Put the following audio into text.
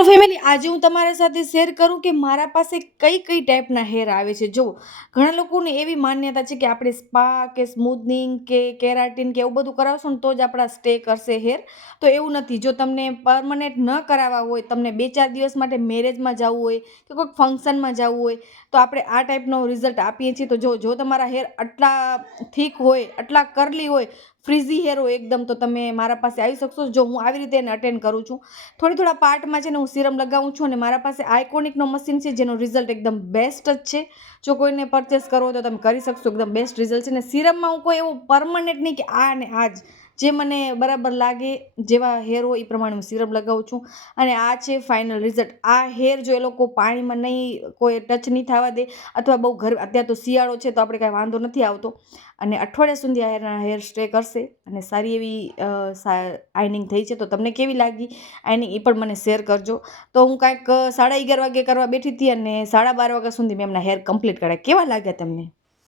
તો ફેમિલી આજે હું તમારા સાથે શેર કરું કે મારા પાસે કઈ કઈ ટાઈપના હેર આવે છે. જો ઘણા લોકોને એવી માન્યતા છે કે આપણે સ્પા કે સ્મૂથનિંગ કે કેરાટીન કે એવું બધું કરાવશું ને તો જ આપણા સ્ટે કરશે હેર તો એવું નથી. જો તમને પરમનેન્ટ ન કરાવવા હોય, તમને બે ચાર દિવસ માટે મેરેજમાં જવું હોય કે કોઈક ફંક્શનમાં જવું હોય, તો આપણે આ ટાઈપનો રિઝલ્ટ આપીએ છીએ. તો જો જો તમારા હેર આટલા થીક હોય, આટલા કરલી હોય ફ્રીઝી હેર હોય એકદમ તો તમે મારા પાસે આવી શકશો. જો હું આવી રીતે એને અટેન્ડ કરું છું, થોડી થોડા પાર્ટમાં છે ને હું સિરમ લગાવું છું અને મારા પાસે આઇકોનિકનો મશીન છે જેનો રિઝલ્ટ એકદમ બેસ્ટ જ છે. જો કોઈને પરચેસ કરવો તો તમે કરી શકશો, એકદમ બેસ્ટ રિઝલ્ટ છે. ને સિરમમાં હું કોઈ એવું પરમનન્ટ નહીં કે આ અને આ જ. જે મને બરાબર લાગે જેવા હેર હોય એ પ્રમાણે હું સિરમ લગાવું છું. અને આ છે ફાઇનલ રિઝલ્ટ આ હેર જો એ લોકો પાણીમાં નહીં કોઈ ટચ નહીં થવા દે અથવા બહુ ઘર, અત્યારે તો શિયાળો છે તો આપણે કાંઈ વાંધો નથી આવતો. અને અઠવાડિયા સુધી આ હેરના હેર સ્ટે કરશે. અને સારી એવી આઈનિંગ થઈ છે, તો તમને કેવી લાગી? આઈનિંગ એ પણ મને શેર કરજો. તો હું કાંઈક સાડા અગિયાર વાગે કરવા બેઠી હતી અને સાડા બાર વાગ્યા સુધી મેં એમના હેર કમ્પ્લીટ કર્યા. કેવા લાગ્યા તમને?